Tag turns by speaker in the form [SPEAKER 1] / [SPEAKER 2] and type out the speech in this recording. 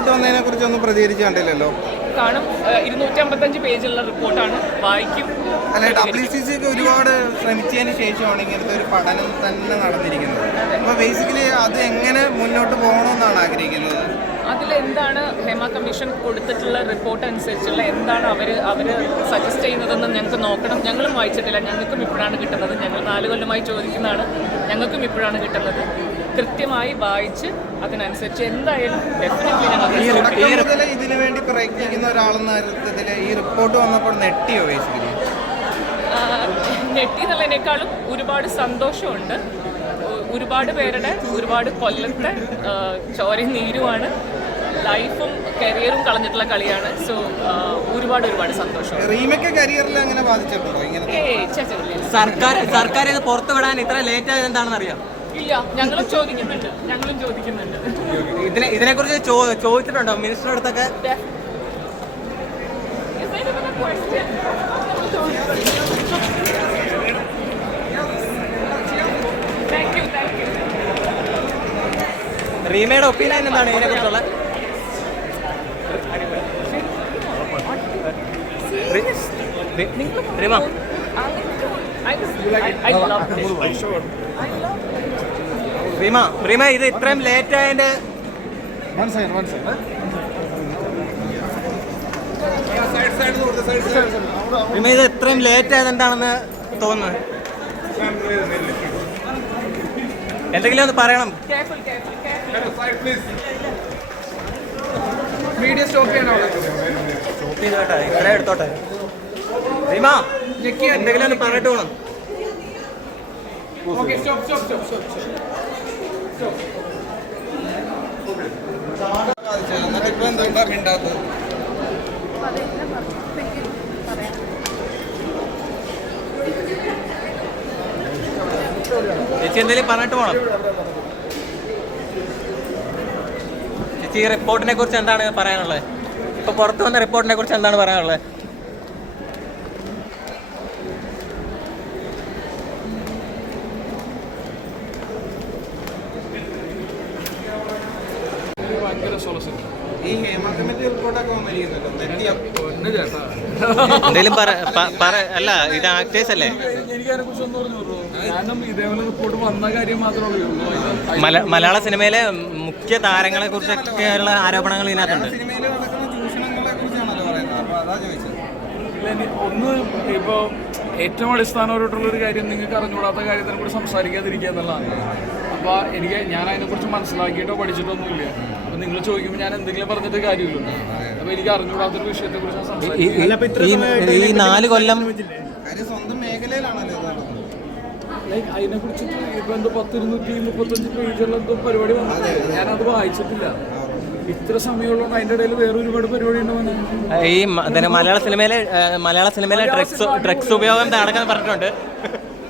[SPEAKER 1] Report വന്നതിനെ കുറിച്ചൊന്നും പ്രതികരിച്ച് കണ്ടില്ലല്ലോ.
[SPEAKER 2] കാണും. 255 പേജുള്ള റിപ്പോർട്ടാണ്, വായിക്കും.
[SPEAKER 1] അല്ലെ, WCC ഒരുപാട് ശ്രമിച്ചതിന് ശേഷമാണ് ഇങ്ങനത്തെ ഒരു പഠനം തന്നെ നടന്നിരിക്കുന്നത്. അപ്പോൾ ബേസിക്കലി അത് എങ്ങനെ മുന്നോട്ട് പോകണമെന്നാണ് ആഗ്രഹിക്കുന്നത്.
[SPEAKER 2] അതിലെന്താണ് ഹേമ കമ്മീഷൻ കൊടുത്തിട്ടുള്ള റിപ്പോർട്ട് അനുസരിച്ചുള്ള എന്താണ് അവർ സജസ്റ്റ് ചെയ്യുന്നതെന്ന് ഞങ്ങൾക്ക് നോക്കണം. ഞങ്ങളും വായിച്ചിട്ടില്ല, ഞങ്ങൾക്കും ഇപ്പോഴാണ് കിട്ടുന്നത്. ഞങ്ങൾ 4 കൊല്ലമായി ചോദിക്കുന്നതാണ്, ഞങ്ങൾക്കും ഇപ്പോഴാണ് കിട്ടുന്നത്. കൃത്യമായി വായിച്ച് അതിനനുസരിച്ച് എന്തായാലും ഡെഫിനറ്റ്ലി ഞങ്ങൾ
[SPEAKER 1] ഇതിനു വേണ്ടി പ്രയത്നിക്കുന്ന ഒരാളെന്ന അർത്ഥത്തിൽ ഈ റിപ്പോർട്ട് വന്നപ്പോൾ നെട്ടിയോ? ബേസിക്കലി
[SPEAKER 2] നെട്ടി എന്നുള്ളതിനേക്കാളും ഒരുപാട് സന്തോഷമുണ്ട്. ഒരുപാട് പേരുടെ ഒരുപാട് കൊല്ലത്തെ ചോരയും നീരുമാണ്, ലൈഫും കരിയറും കളഞ്ഞിട്ടുള്ള കളിയാണ്. സോ ഒരുപാട് സന്തോഷം.
[SPEAKER 1] റീമേക്ക് കരിയറിൽ അങ്ങനെ ബാധിച്ചിട്ടുണ്ടോ ഇങ്ങനെ?
[SPEAKER 3] സർക്കാർ ഇത് പുറത്തു വിടാൻ ഇത്ര ലേറ്റ് ആയത് എന്താണെന്ന് അറിയാം?
[SPEAKER 2] ഇല്ല, ഞങ്ങളും ചോദിക്കുന്നുണ്ട്.
[SPEAKER 3] ഇതിനെക്കുറിച്ച് ചോദിച്ചിട്ടുണ്ടോ മിനിസ്റ്ററുടെ അടുത്തൊക്കെ? റീമയുടെ ഒപ്പീനിയൻ എന്താണ് ഇതിനെക്കുറിച്ചുള്ള? റീമ, റീമ ഇത് ഇത്രയും ലേറ്റ് ആയതിന്റെ റീമ ഇത് ഇത്രയും ലേറ്റ് ആയത് എന്താണെന്ന് തോന്നുന്നത്? എന്തെങ്കിലും ഒന്ന് പറയണം.
[SPEAKER 1] വീഡിയോ സ്റ്റോപ്പ് ചെയ്യണോ?
[SPEAKER 3] സ്റ്റോപ്പ് ചെയ്തോട്ടെ, ഇത്ര എടുത്തോട്ടെ. റീമ എന്തെങ്കിലും ഒന്ന് പറഞ്ഞിട്ട് പോകണം.
[SPEAKER 1] എന്നിട്ടിപ്പോ എന്താ മിണ്ടാത്തത്?
[SPEAKER 3] ചേച്ചി എന്തെങ്കിലും പറഞ്ഞിട്ട് പോകണം. ചേച്ചി ഈ റിപ്പോർട്ടിനെ കുറിച്ച് എന്താണ് പറയാനുള്ളത്? ഇപ്പൊ പുറത്തു വന്ന റിപ്പോർട്ടിനെ കുറിച്ച് എന്താണ് പറയാനുള്ളത്?
[SPEAKER 1] ഈ ഹേമ കമ്മിറ്റി റിപ്പോർട്ടൊക്കെ വന്നിരിക്കുന്നല്ലോ,
[SPEAKER 3] എന്തെങ്കിലും അല്ല, ഇത് ആക്ടേഴ്സ് അല്ലേ? മലയാള സിനിമയിലെ മുഖ്യ താരങ്ങളെ കുറിച്ചൊക്കെയുള്ള ആരോപണങ്ങൾ ഇതിനകത്തുണ്ട്.
[SPEAKER 4] ഒന്ന് ഇപ്പോൾ ഏറ്റവും അടിസ്ഥാനപരമായിട്ടുള്ളൊരു കാര്യം നിങ്ങൾക്ക് അറിഞ്ഞുകൂടാത്ത കാര്യത്തിനെ കുറിച്ച് സംസാരിക്കാതിരിക്കുക എന്നുള്ളതാണ്. അപ്പോൾ ഞാൻ അതിനെക്കുറിച്ച് മനസ്സിലാക്കിയിട്ടോ പഠിച്ചിട്ടൊന്നുമില്ല. അപ്പോൾ നിങ്ങൾ ചോദിക്കുമ്പോൾ ഞാൻ എന്തെങ്കിലും പറഞ്ഞിട്ട് കാര്യമില്ലല്ലോ. അപ്പോൾ എനിക്ക് അറിഞ്ഞുകൂടാത്തൊരു വിഷയത്തെക്കുറിച്ച് സംസാരിക്കും.
[SPEAKER 3] ഈ 4 കൊല്ലം
[SPEAKER 1] സ്വന്തം മേഖലയിലാണല്ലോ
[SPEAKER 4] അതിനെക്കുറിച്ചിട്ട് ഇപ്പോൾ എന്തോ 235 പേജുള്ള എന്തോ പരിപാടി വന്നത് ഞാനത് വായിച്ചിട്ടില്ല. ഇത്ര സമയമുള്ളതുകൊണ്ട് അതിൻ്റെ ഇടയിൽ വേറെ ഒരുപാട് പരിപാടി
[SPEAKER 3] ഉണ്ടോ? ഈ മലയാള സിനിമയിലെ ഡ്രഗ്സ് ഉപയോഗം നടക്കാൻ പറഞ്ഞിട്ടുണ്ട്.